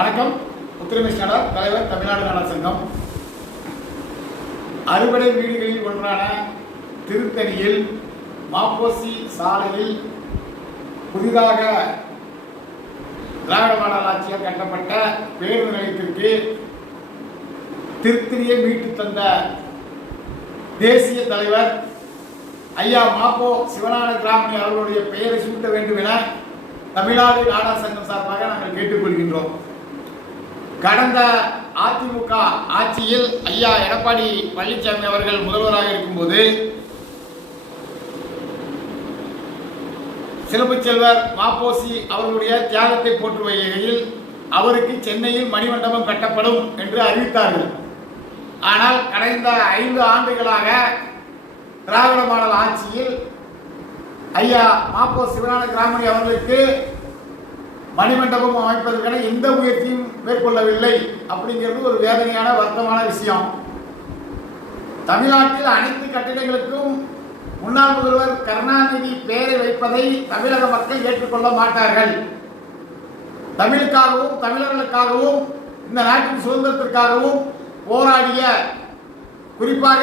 வணக்கம். முத்துரமேஷ் நாடார், தலைவர், தமிழ்நாடு நாடார் சங்கம். அறுபடை வீடுகளில் ஒன்றான திருத்தணியில் மாப்போசி சாலையில் புதிதாக திராவிட மாடல் ஆட்சியால் கட்டப்பட்ட பேருந்து நிலையத்திற்கு திருத்தணியை மீட்டு தந்த தேசிய தலைவர் ஐயா மாப்போ சிவஞான கிராமணி அவர்களுடைய பெயரை சூட்ட வேண்டும் என தமிழ்நாடு நாடார் சங்கம் சார்பாக நாங்கள் கேட்டுக்கொள்கின்றோம். கடந்த அதிமுக ஆட்சியில் ஐயா எடப்பாடி பழனிசாமி அவர்கள் முதல்வராக இருக்கும்போது சிறப்பு செல்வர் மாப்போசி அவர்களுடைய தியாகத்தை போற்று வகையில் அவருக்கு சென்னையில் மணிமண்டபம் கட்டப்படும் என்று அறிவித்தார்கள். ஆனால் கடந்த 5 ஆண்டுகளாக திராவிட மாடல் ஆட்சியில் ஐயா மாப்போ சிவஞான கிராமணி அவர்களுக்கு மணிமண்டபம் அமைப்பதற்கான எந்த முயற்சியும் மேற்கொள்ளவில்லை. அப்படிங்கிறது ஒரு வேதனையான வருத்தமான விஷயம். தமிழ்நாட்டில் அனைத்து கட்டிடங்களுக்கும் முன்னாள் முதல்வர் கருணாநிதி பெயரை வைப்பதை தமிழக மக்கள் ஏற்றுக்கொள்ள மாட்டார்கள். தமிழுக்காகவும் தமிழர்களுக்காகவும் இந்த நாட்டின் சுதந்திரத்திற்காகவும் போராடிய, குறிப்பாக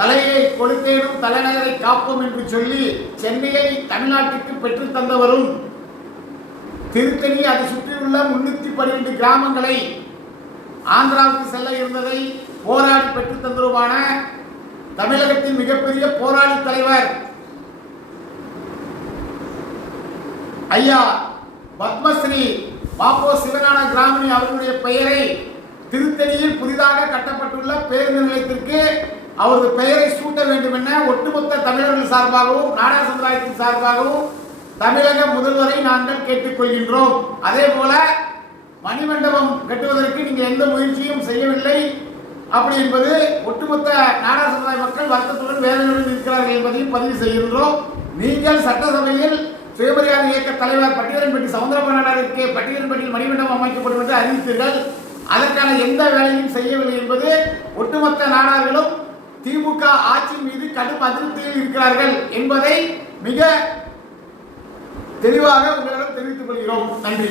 தலையை கொடுத்தேனும் தலைநகரை காப்போம் என்று சொல்லி சென்னையை தமிழ்நாட்டுக்கு பெற்று தந்தவரும், திருத்தணி அதை சுற்றியுள்ள 312 கிராமங்களை ஆந்திராவுக்கு செல்ல இருந்ததை போராடி பெற்று தந்தருமான தமிழகத்தின் மிகப்பெரிய போராளி தலைவர் ஐயா பத்மஸ்ரீ மாப்போ சிவஞான கிராமணி அவர்களுடைய பெயரை திருத்தணியில் புதிதாக கட்டப்பட்டுள்ள பேருந்து நிலையத்திற்கு அவரது பெயரை சூட்ட வேண்டும் என ஒட்டுமொத்த தமிழர்கள் சார்பாகவும் நாடார் சமுதாயத்தின் சார்பாகவும் தமிழக முதல்வரை நாங்கள் கேட்டுக்கொள்கின்றோம். அதே போல மணிமண்டபம் கட்டுவதற்கு நீங்கள் எந்த முயற்சியும் செய்யவில்லை அப்படி என்பது ஒட்டுமொத்த நாடார் சமுதாய மக்கள் வருத்தத்துடன் வேதனையுடன் இருக்கிறார்கள் என்பதையும் பதிவு செய்கின்றோம். நீங்கள் சட்டசபையில் சுயமரியாதை இயக்க தலைவர் பட்டியலன்பட்டி சவுந்தரபாண்டியருக்கு பட்டியலன்பட்டியில் மணிமண்டபம் அமைக்கப்படும் என்று அறிவித்தீர்கள். அதற்கான எந்த வேலையும் செய்யவில்லை என்பது ஒட்டுமொத்த நாடார்களும் திமுக ஆட்சி மீது கடும் அதிருப்தியில் இருக்கிறார்கள் என்பதை மிக தெளிவாக உங்களிடம் தெரிவித்துக் கொள்கிறோம். நன்றி.